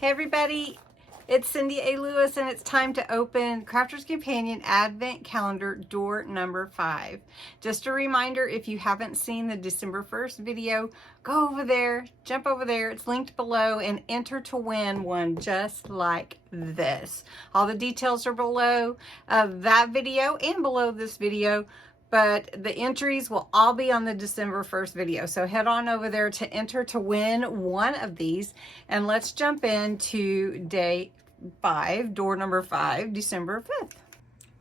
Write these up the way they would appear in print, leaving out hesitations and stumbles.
Hey everybody, it's Cindy A. Lewis and it's time to open Crafter's Companion Advent Calendar door number 5. Just a reminder, if you haven't seen the December 1st video, go over there, jump over there, it's linked below, and enter to win one just like this. All the details are below that video and below this video, but the entries will all be on the December 1st video. So head on over there to enter to win one of these, and let's jump into day 5, door number 5, December 5th.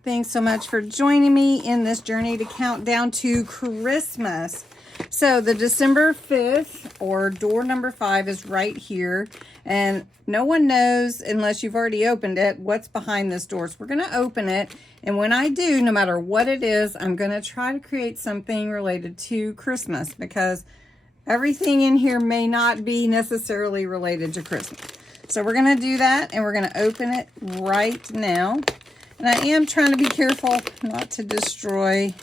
Thanks so much for joining me in this journey to count down to Christmas. So the December 5th, or door number 5, is right here, and no one knows, unless you've already opened it, what's behind this door. So we're going to open it, and when I do, no matter what it is, I'm going to try to create something related to Christmas, because everything in here may not be necessarily related to Christmas. So we're going to do that, and we're going to open it right now. And I am trying to be careful not to destroy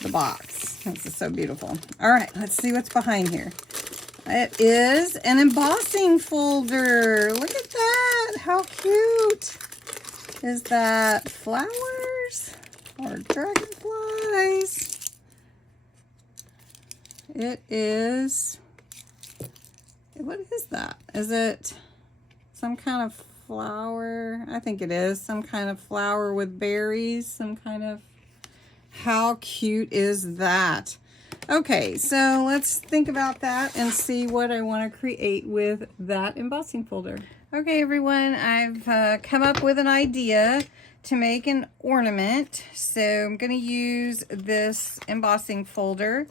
the box. This is so beautiful. All right, let's see what's behind here. It is an embossing folder. Look at that. How cute. Is that flowers or dragonflies? It is. What is that? Is it some kind of flower? I think it is some kind of flower with berries, some kind of. How cute is that? Okay, so let's think about that and see what I want to create with that embossing folder. Okay, everyone, I've come up with an idea to make an ornament. So I'm going to use this embossing folder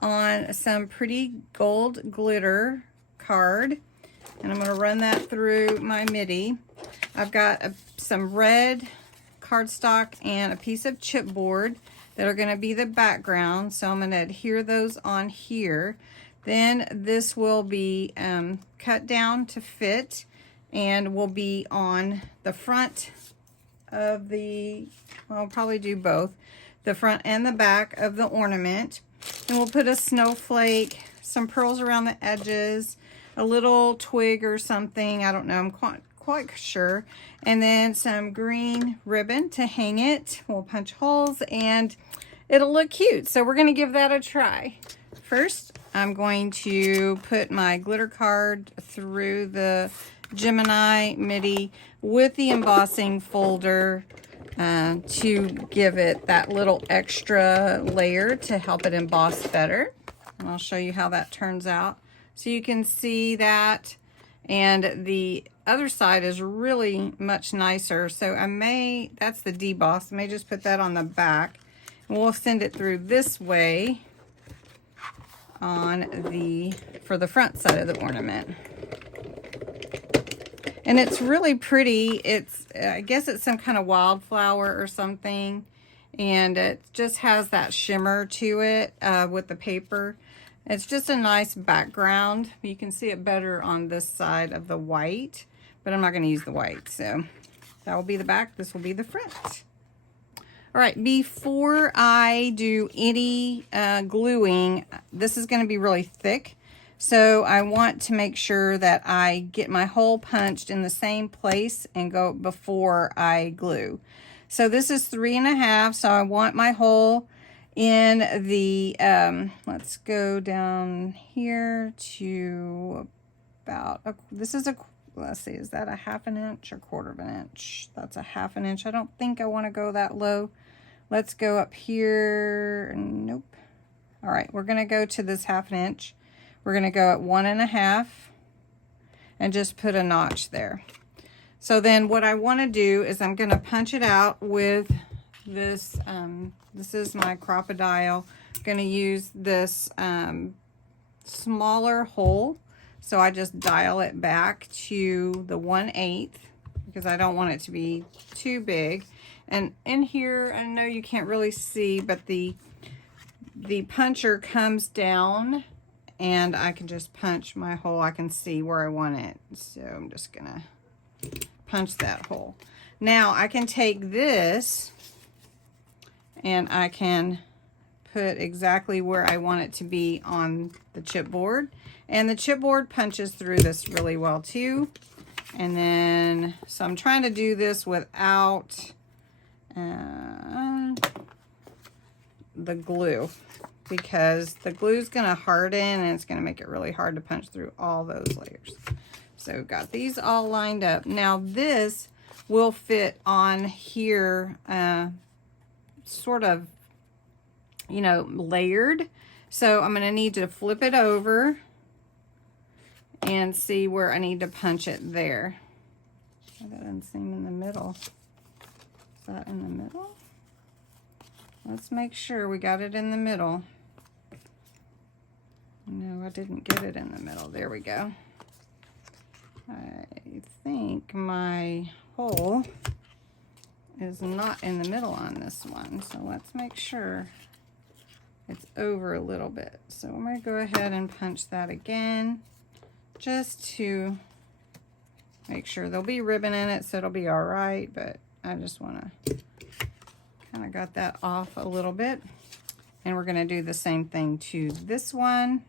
on some pretty gold glitter card, and I'm going to run that through my MIDI. I've got some red cardstock and a piece of chipboard that are going to be the background, so I'm going to adhere those on here. Then this will be cut down to fit and will be on the front of the, well, I'll probably do both, the front and the back of the ornament. And we'll put a snowflake, some pearls around the edges, a little twig or something, I don't know, I'm quite sure, and then some green ribbon to hang it. We'll punch holes and it'll look cute. So we're going to give that a try. First, I'm going to put my glitter card through the Gemini MIDI with the embossing folder to give it that little extra layer to help it emboss better. And I'll show you how that turns out. So you can see that, and the other side is really much nicer. So I may, that's the deboss, I may just put that on the back. And we'll send it through this way on the, for the front side of the ornament. And it's really pretty. It's, I guess it's some kind of wildflower or something. And it just has that shimmer to it with the paper. It's just a nice background. You can see it better on this side of the white, but I'm not going to use the white. So that will be the back. This will be the front. All right, before I do any gluing, this is going to be really thick. So I want to make sure that I get my hole punched in the same place and go before I glue. So this is 3.5, so I want my hole in the, let's go down here to about, this is a, let's see, is that a 1/2 inch or 1/4 inch? That's a 1/2 inch. I don't think I want to go that low. Let's go up here. Nope. All right, we're going to go to this 1/2 inch. We're going to go at 1.5 and just put a notch there. So then what I want to do is I'm going to punch it out with this, this is my crocodile. I'm going to use this smaller hole. So I just dial it back to the 1/8 because I don't want it to be too big. And in here, I know you can't really see, but the puncher comes down and I can just punch my hole. I can see where I want it. So I'm just going to punch that hole. Now I can take this and I can put exactly where I want it to be on the chipboard. And the chipboard punches through this really well too. And then, so I'm trying to do this without the glue, because the glue is going to harden and it's going to make it really hard to punch through all those layers. So got these all lined up. Now this will fit on here, sort of, you know, layered. So I'm going to need to flip it over and see where I need to punch it there. Oh, that doesn't seem in the middle. Is that in the middle? Let's make sure we got it in the middle. No, I didn't get it in the middle. There we go. I think my hole is not in the middle on this one. So let's make sure it's over a little bit. So I'm going to go ahead and punch that again, just to make sure. There'll be ribbon in it, so it'll be all right, but I just want to kind of got that off a little bit. And we're going to do the same thing to this one.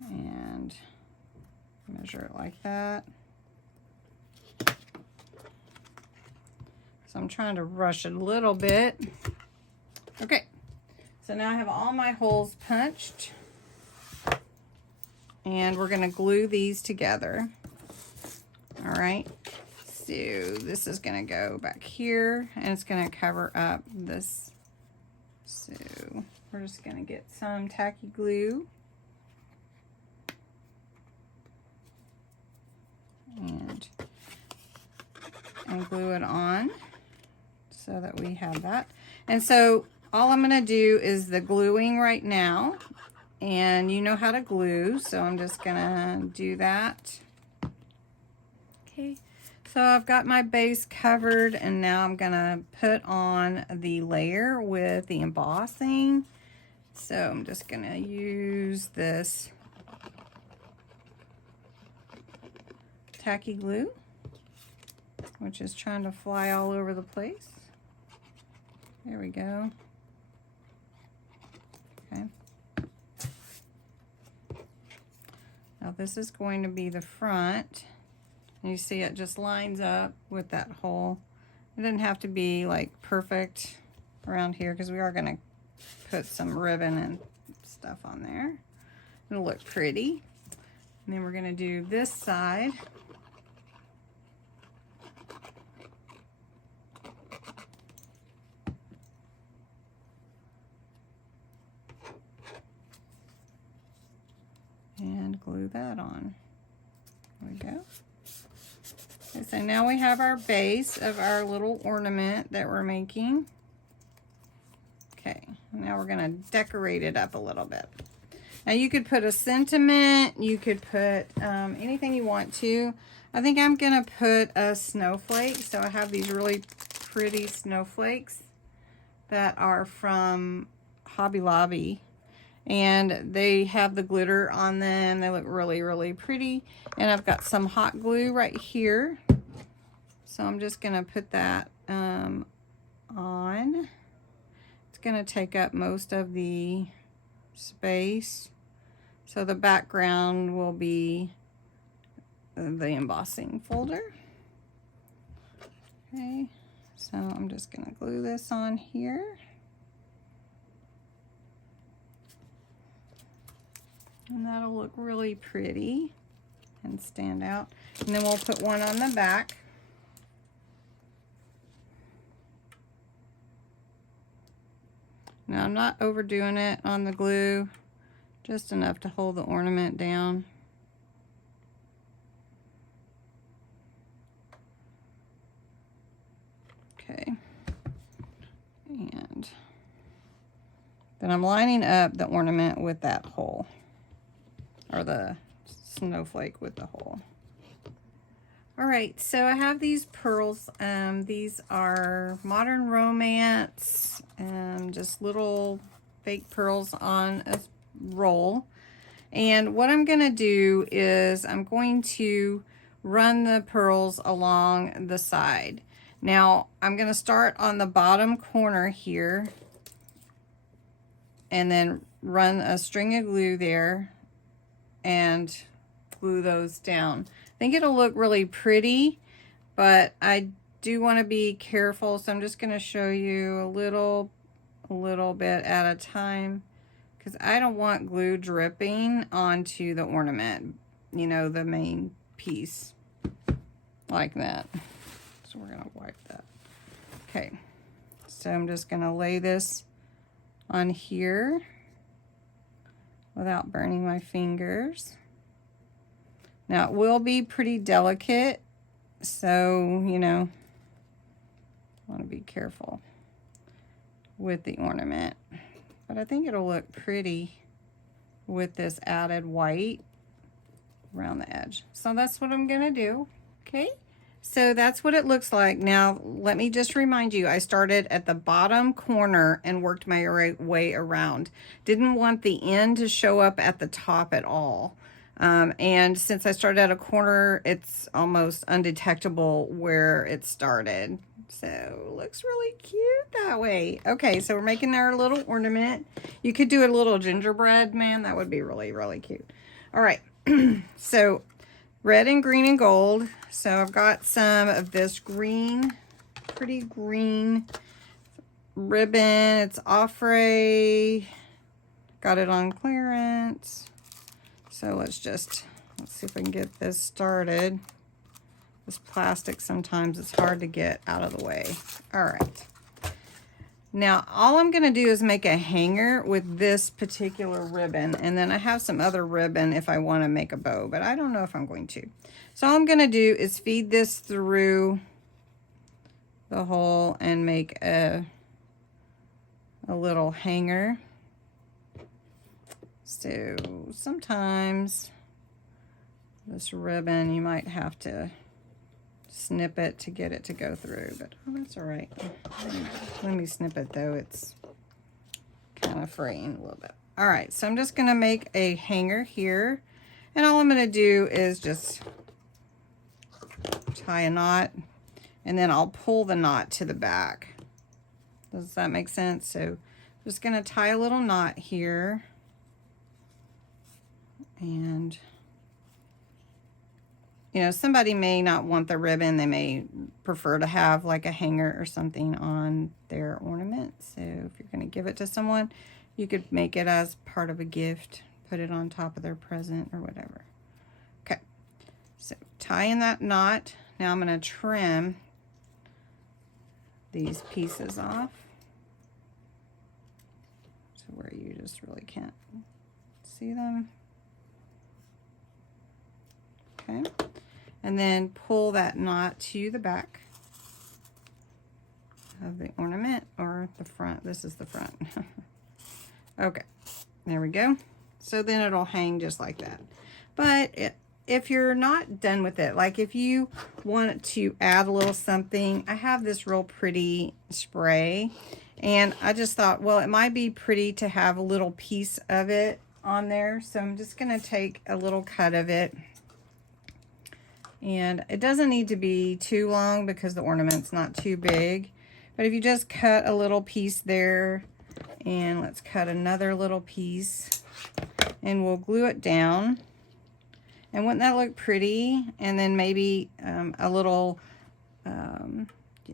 And measure it like that. So I'm trying to rush it a little bit. Okay, so now I have all my holes punched. And we're going to glue these together. All right. So this is going to go back here, and it's going to cover up this. So we're just going to get some tacky glue. And glue it on so that we have that. And so all I'm going to do is the gluing right now. And you know how to glue, so I'm just going to do that. Okay. So I've got my base covered, and now I'm gonna put on the layer with the embossing. So I'm just gonna use this tacky glue, which is trying to fly all over the place. There we go. Okay. Now this is going to be the front. And you see it just lines up with that hole. It doesn't have to be like perfect around here, because we are going to put some ribbon and stuff on there. It'll look pretty. And then we're going to do this side. And glue that on. There we go. Okay, so now we have our base of our little ornament that we're making. Okay, now we're gonna decorate it up a little bit. Now you could put a sentiment, you could put anything you want to. I think I'm gonna put a snowflake. So I have these really pretty snowflakes that are from Hobby Lobby. And they have the glitter on them. They look really, really pretty. And I've got some hot glue right here. So I'm just going to put that on. It's going to take up most of the space. So the background will be the embossing folder. Okay, so I'm just going to glue this on here. And that'll look really pretty and stand out. And then we'll put one on the back. Now I'm not overdoing it on the glue, just enough to hold the ornament down. Okay. And then I'm lining up the ornament with that hole, or the snowflake with the hole. All right, so I have these pearls. These are Modern Romance, just little fake pearls on a roll. And what I'm gonna do is I'm going to run the pearls along the side. Now, I'm gonna start on the bottom corner here and then run a string of glue there and glue those down. think it'll look really pretty, but I do want to be careful, so I'm just going to show you a little bit at a time, because I don't want glue dripping onto the ornament, you know, the main piece like that. So we're going to wipe that. Okay, so I'm just going to lay this on here without burning my fingers. Now, it will be pretty delicate, so, you know, I want to be careful with the ornament. But I think it'll look pretty with this added white around the edge. So that's what I'm going to do. Okay, so that's what it looks like. Now, let me just remind you, I started at the bottom corner and worked my way around. Didn't want the end to show up at the top at all. And since I started at a corner, it's almost undetectable where it started. So it looks really cute that way. Okay, so we're making our little ornament. You could do a little gingerbread man. That would be really, really cute. All right, so red and green and gold. So I've got some of this green, pretty green ribbon. It's Offray. Got it on clearance. So let's see if I can get this started. This plastic, sometimes it's hard to get out of the way. All right. Now, all I'm gonna do is make a hanger with this particular ribbon, and then I have some other ribbon if I wanna make a bow, but I don't know if I'm going to. So all I'm gonna do is feed this through the hole and make a little hanger. So sometimes this ribbon, you might have to snip it to get it to go through, but oh, that's all right. Let me snip it though, it's kind of fraying a little bit. All right, so I'm just gonna make a hanger here, and all I'm gonna do is just tie a knot, and then I'll pull the knot to the back. Does that make sense? So I'm just gonna tie a little knot here, and you know, somebody may not want the ribbon. They may prefer to have like a hanger or something on their ornament. So if you're going to give it to someone, you could make it as part of a gift, put it on top of their present or whatever. Okay, so tying that knot. Now I'm going to trim these pieces off. So where you just really can't see them. Okay. And then pull that knot to the back of the ornament, or the front. This is the front. Okay, there we go. So then it'll hang just like that. But if you're not done with it, like if you want to add a little something, I have this real pretty spray, and I just thought, well, it might be pretty to have a little piece of it on there. So I'm just gonna take a little cut of it. And it doesn't need to be too long because the ornament's not too big. But if you just cut a little piece there, and let's cut another little piece, and we'll glue it down. And wouldn't that look pretty? And then maybe a little,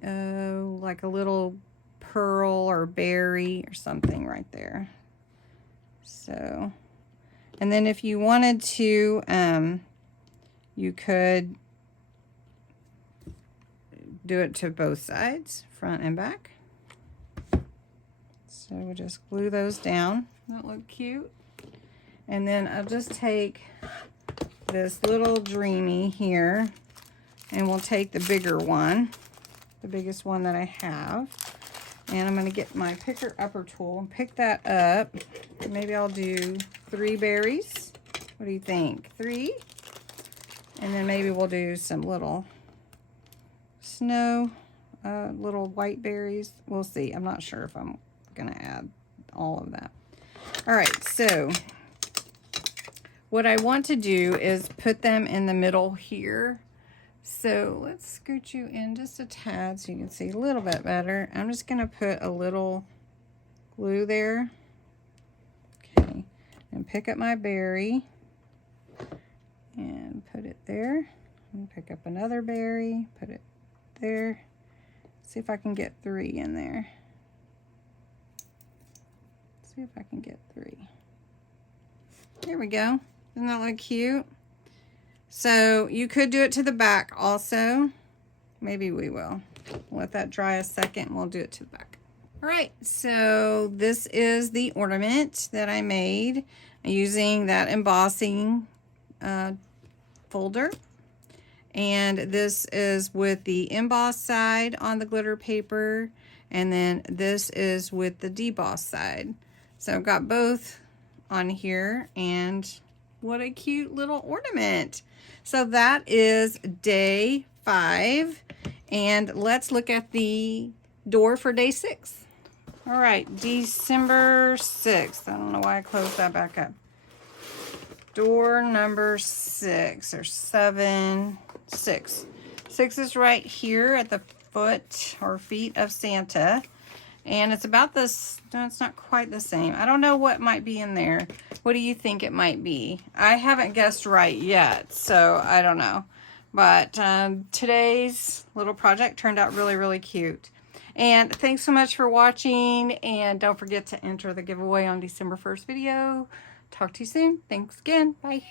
like a little pearl or berry or something right there. So, and then if you wanted to, you could do it to both sides, front and back. So we'll just glue those down. That look cute. And then I'll just take this little dreamy here, and we'll take the bigger one, the biggest one that I have. And I'm gonna get my picker upper tool and pick that up. Maybe I'll do 3 berries. What do you think? 3? And then maybe we'll do some little snow, little white berries. We'll see. I'm not sure if I'm gonna add all of that. All right, so what I want to do is put them in the middle here. So let's scoot you in just a tad so you can see a little bit better. I'm just gonna put a little glue there. Okay, and pick up my berry and put it there. Pick up another berry, put it there. See if I can get 3 in there. See if I can get 3. There we go. Doesn't that look cute? So you could do it to the back also. Maybe we will. Let that dry a second and we'll do it to the back. All right, so this is the ornament that I made using that embossing folder. And this is with the emboss side on the glitter paper, and then this is with the deboss side. So I've got both on here, and what a cute little ornament. So that is day 5, and let's look at the door for day 6. All right, December 6th. I don't know why I closed that back up. Door number 6 or 7, 6. 6 is right here at the foot or feet of Santa. And it's about this, no, it's not quite the same. I don't know what might be in there. What do you think it might be? I haven't guessed right yet, so I don't know. But today's little project turned out really, really cute. And thanks so much for watching. And don't forget to enter the giveaway on December 1st video. Talk to you soon. Thanks again. Bye.